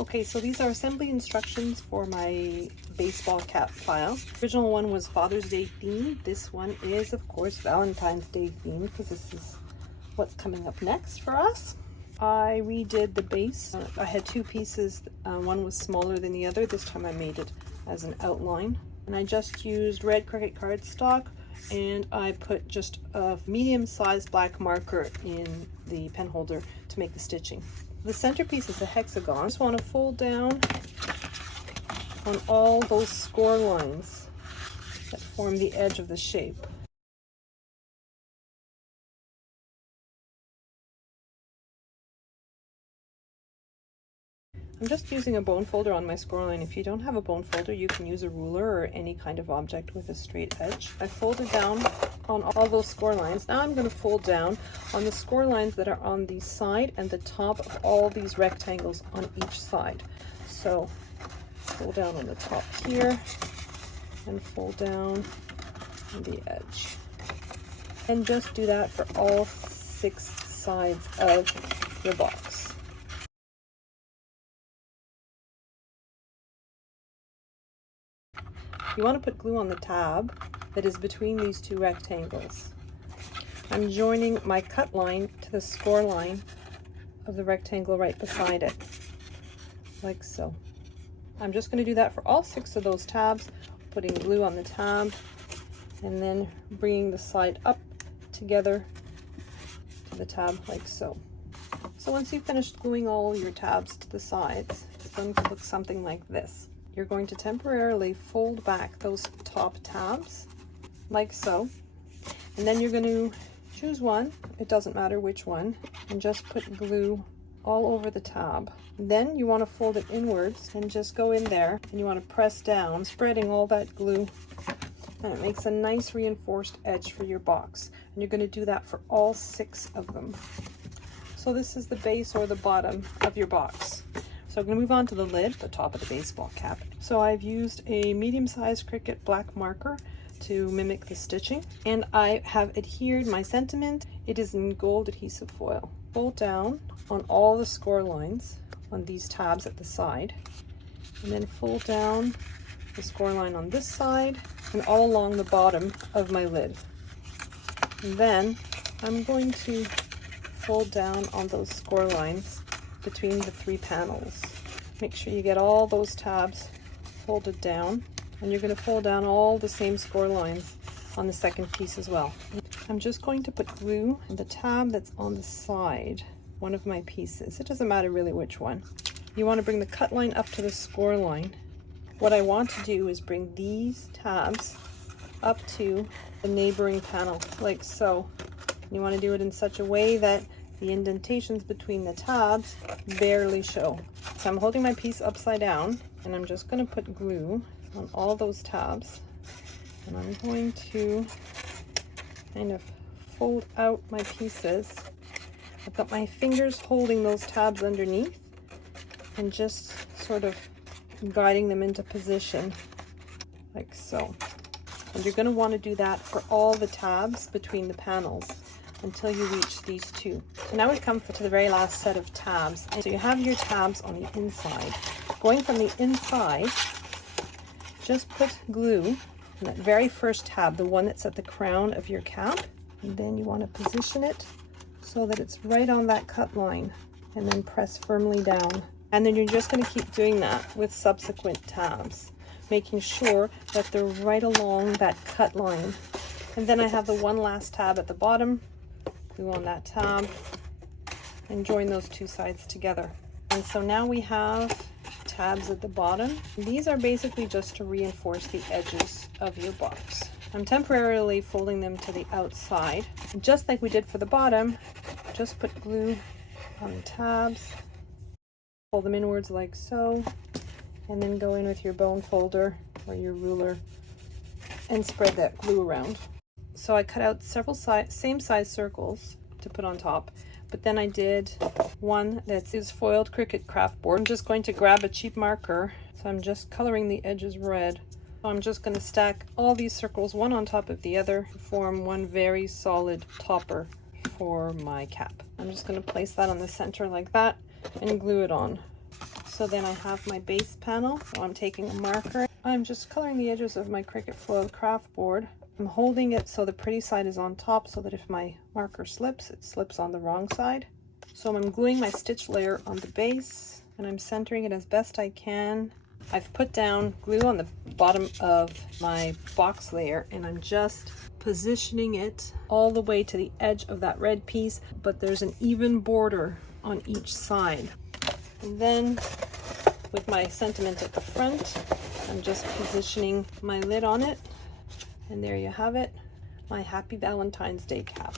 Okay, so these are assembly instructions for my baseball cap file. The original one was Father's Day themed. This one is, of course, Valentine's Day themed because this is what's coming up next for us. I redid the base. I had two pieces. One was smaller than the other. This time I made it as an outline. And I just used red Cricut cardstock, and I put just a medium-sized black marker in the pen holder to make the stitching. The centerpiece is a hexagon. I just want to fold down on all those score lines that form the edge of the shape. I'm just using a bone folder on my score line. If you don't have a bone folder, you can use a ruler or any kind of object with a straight edge. I folded down on all those score lines. Now I'm going to fold down on the score lines that are on the side and the top of all these rectangles on each side. So fold down on the top here and fold down on the edge. And just do that for all 6 sides of your box. You want to put glue on the tab that is between these two rectangles. I'm joining my cut line to the score line of the rectangle right beside it, like so. I'm just going to do that for all 6 of those tabs, putting glue on the tab and then bringing the side up together to the tab like so. So once you've finished gluing all your tabs to the sides, it's going to look something like this. You're going to temporarily fold back those top tabs like so, and then you're going to choose one, it doesn't matter which one, and just put glue all over the tab. Then you want to fold it inwards and just go in there, and you want to press down, spreading all that glue, and it makes a nice reinforced edge for your box. And you're going to do that for all 6 of them. So this is the base or the bottom of your box. So I'm going to move on to the lid, the top of the baseball cap. So I've used a medium-sized Cricut black marker to mimic the stitching, and I have adhered my sentiment. It is in gold adhesive foil. Fold down on all the score lines on these tabs at the side, and then fold down the score line on this side and all along the bottom of my lid. And then I'm going to fold down on those score lines between the 3 panels. Make sure you get all those tabs folded down, and you're going to fold down all the same score lines on the second piece as well. I'm just going to put glue on the tab that's on the side, one of my pieces. It doesn't matter really which one. You want to bring the cut line up to the score line. What I want to do is bring these tabs up to the neighboring panel like so. You want to do it in such a way that the indentations between the tabs barely show. So I'm holding my piece upside down, and I'm just going to put glue on all those tabs, and I'm going to kind of fold out my pieces. I've got my fingers holding those tabs underneath and just sort of guiding them into position like so. And you're going to want to do that for all the tabs between the panels until you reach these 2. So now we come to the very last set of tabs. And so you have your tabs on the inside. Going from the inside, just put glue on that very first tab, the one that's at the crown of your cap, and then you want to position it so that it's right on that cut line, and then press firmly down. And then you're just going to keep doing that with subsequent tabs, making sure that they're right along that cut line. And then I have the one last tab at the bottom. Glue on that tab and join those 2 sides together. And so now we have tabs at the bottom. These are basically just to reinforce the edges of your box. I'm temporarily folding them to the outside. Just like we did for the bottom, just put glue on the tabs, fold them inwards like so, and then go in with your bone folder or your ruler and spread that glue around. So I cut out several same size circles to put on top, but then I did one that is foiled Cricut craft board. I'm just going to grab a cheap marker, so I'm just coloring the edges red. So I'm just going to stack all these circles one on top of the other to form one very solid topper for my cap. I'm just going to place that on the center like that and glue it on. So then I have my base panel. So I'm taking a marker. I'm just coloring the edges of my Cricut foil craft board. I'm holding it so the pretty side is on top so that if my marker slips, it slips on the wrong side. So I'm gluing my stitch layer on the base and I'm centering it as best I can. I've put down glue on the bottom of my box layer and I'm just positioning it all the way to the edge of that red piece, but there's an even border on each side. And then with my sentiment at the front, I'm just positioning my lid on it. And there you have it, my Happy Valentine's Day cap.